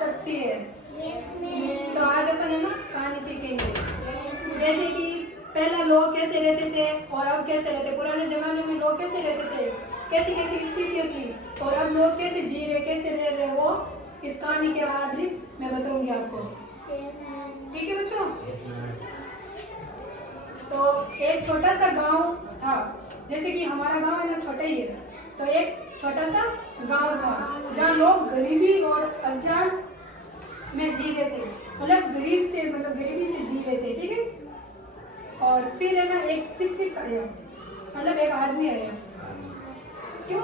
सकती है। तो आज अपन है ना कहानी सीखेंगे। जैसे कि पहला लोग कैसे रहते थे और अब कैसे रहते। पुराने जमाने में लोग कैसे रहते थे, कैसी कैसी स्थितियाँ थी, और अब लोग कैसे जी रहे, कैसे रह रहे, वो इस कहानी के आधारित मैं बताऊंगी आपको। ठीक है बच्चों। तो एक छोटा सा गांव था, जैसे कि हमारा गांव है ना छोटा ही है। तो एक छोटा सा गांव था जहाँ लोग गरीबी और अज्ञान में जी रहे थे, मतलब गरीबी से जी रहे थे। ठीक है। और फिर है ना एक शिक्षित आया, मतलब एक आदमी आया। क्यों?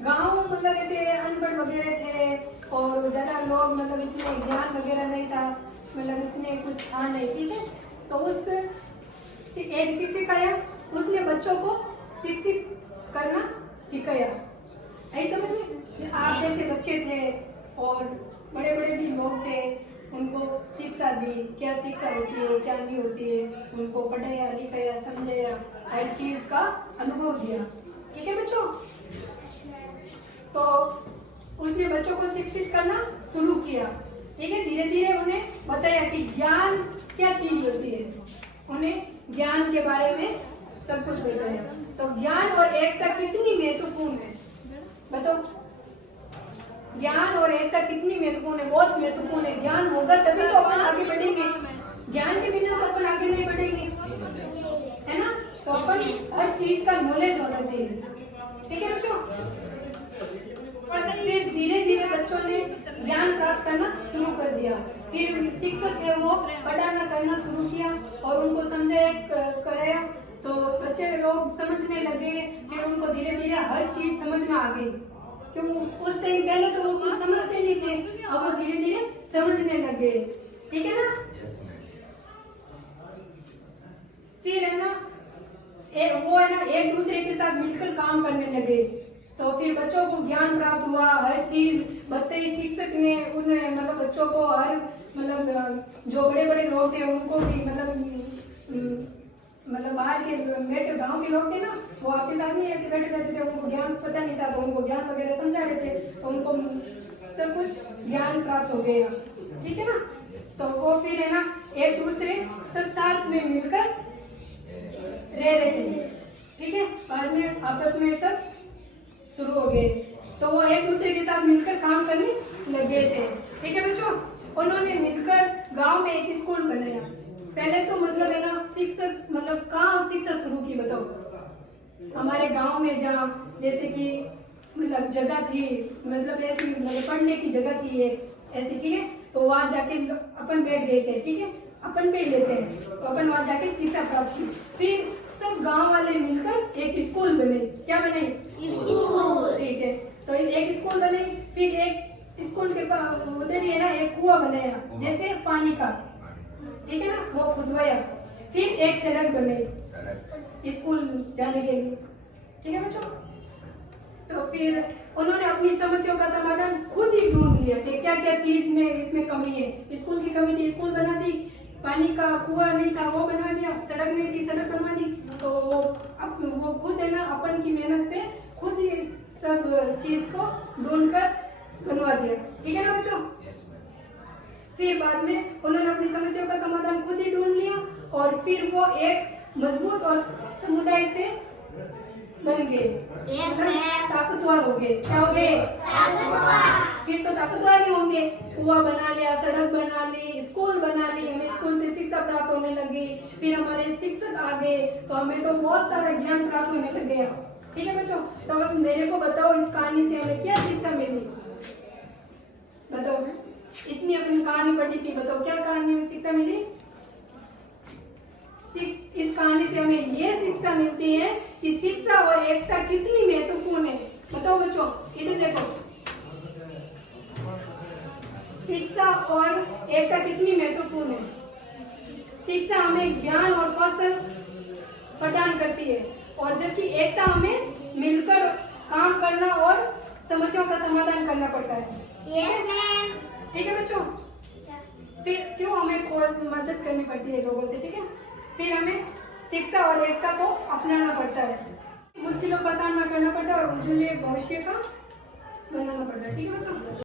गांव मतलब ऐसे अनपढ़ वगैरह थे और ज्यादा लोग मतलब इतने ज्ञान वगैरह नहीं था, मतलब इतने कुछ था नहीं। ठीक है। तो उस एक शिक्षक आया, उसने बच्चों को शिक्षित करना सिखाया। ऐसा समझ, आप जैसे बच्चे थे और बड़े बड़े भी लोग थे, उनको शिक्षा दी। क्या शिक्षा होती है, क्या नहीं होती है, उनको पढ़ाया लिखाया समझाया, हर चीज का अनुभव दिया। ठीक है बच्चों। तो उसने बच्चों को शिक्षित करना शुरू किया। ठीक है। धीरे धीरे उन्हें बताया कि ज्ञान क्या चीज होती है, उन्हें ज्ञान के बारे में सब कुछ बताया। तो ज्ञान और एकता कितनी महत्वपूर्ण है, बताओ। ज्ञान और एकता कितनी महत्वपूर्ण है, बहुत महत्वपूर्ण है। ज्ञान होगा तभी तो अपन आगे बढ़ेंगे, ज्ञान के बिना तो अपन आगे नहीं बढ़ेंगे, है ना। तो अपन हर चीज का नॉलेज होना चाहिए। ठीक है बच्चों। फिर धीरे धीरे बच्चों ने ज्ञान प्राप्त करना शुरू कर दिया। फिर शिक्षक है वो पढ़ाना करना शुरू किया और उनको समझाया कराया। तो बच्चे लोग समझने लगे। फिर उनको धीरे धीरे हर चीज समझ में आ गई। क्यों? उस टाइम पहले तो वो कुछ समझते नहीं थे, अब वो धीरे धीरे समझने लगे। ठीक है ना। फिर है ना वो है ना एक दूसरे के साथ मिलकर काम करने लगे। तो फिर बच्चों को ज्ञान प्राप्त हुआ, हर चीज बताई शिक्षक ने उन्हें, मतलब बच्चों को हर मतलब जो बड़े बड़े लोग थे उनको भी मतलब बाहर के बैठे गांव के लोग थे ना, वो आपके साथ में ऐसे बैठे रहते थे, उनको ज्ञान पता नहीं था तो उनको ज्ञान वगैरह समझा रहे थे, तो उनको सब कुछ ज्ञान प्राप्त हो गया। ठीक है ना। तो वो फिर है ना एक दूसरे सब साथ में मिलकर रह रहे थे। ठीक है। बाद में आपस में सब शुरू हो गए। तो वो एक दूसरे के साथ मिलकर काम करने लगे थे। ठीक है बच्चों। उन्होंने मिलकर गांव में एक स्कूल बनाया। पहले तो मतलब है ना शिक्षक, मतलब कहाँ शिक्षा शुरू की बताओ। हमारे गांव में जहाँ जैसे कि मतलब जगह थी, मतलब ऐसी मतलब पढ़ने की जगह थी एक ऐसी। ठीक है। तो वहाँ जाके अपन बैठ गए थे। ठीक है। अपन पे लेते हैं तो अपन वहाँ जाके शिक्षा प्राप्त की। फिर सब गांव वाले मिलकर एक स्कूल बने। क्या बने? स्कूल। ठीक है। तो एक स्कूल बने। फिर एक स्कूल के उधर ही है ना एक कुआं बनाया, जैसे पानी का। ठीक है ना, वो खुदवाया। फिर एक सड़क बने स्कूल जाने के लिए। ठीक है बच्चों। तो फिर उन्होंने अपनी समस्याओं का समाधान खुद ही ढूंढ लिया कि क्या क्या चीज में इसमें कमी है। स्कूल की कमी थी, स्कूल बना दी। पानी का कुआं नहीं था, वो बनवा दिया। सड़क नहीं थी, सड़क बनवा दी। तो वो खुद है ना अपन की मेहनत पे खुद ही सब चीज को ढूंढकर बनवा दिया। ठीक है ना बच्चों। फिर बाद में उन्होंने अपनी समस्याओं का समाधान खुद ही ढूंढ लिया और फिर वो एक मजबूत और समुदाय से बन गए, ताकतवर हो गए। क्या हो गए? फिर तो ताकतवर ही होंगे। कुआं बना लिया, सड़क बना ली, स्कूल बना ली, हमें स्कूल से शिक्षा प्राप्त होने लगी। फिर हमारे शिक्षक आ गए तो हमें तो बहुत सारा ज्ञान प्राप्त होने लग गया। ठीक है बच्चों। तो अब मेरे को बताओ इस कहानी से हमें क्या शिक्षा मिली, बताओ। इतनी अपनी कहानी पढ़ी थी, बताओ क्या कहानी में शिक्षा मिली। इस कहानी से हमें ये शिक्षा मिलती है कि शिक्षा और एकता कितनी महत्वपूर्ण है। बताओ बच्चों, इधर देखो। शिक्षा और एकता कितनी महत्वपूर्ण है। शिक्षा हमें ज्ञान और कौशल प्रदान करती है और जबकि एकता हमें मिलकर काम करना और समस्याओं का समाधान करना पड़ता है। Yes ma'am. ठीक है बच्चों। फिर क्यों हमें मदद करनी पड़ती है लोगों से। ठीक है। फिर हमें शिक्षा और एकता को अपनाना पड़ता है, मुश्किलों का सामना करना पड़ता है और उज्जवल भविष्य का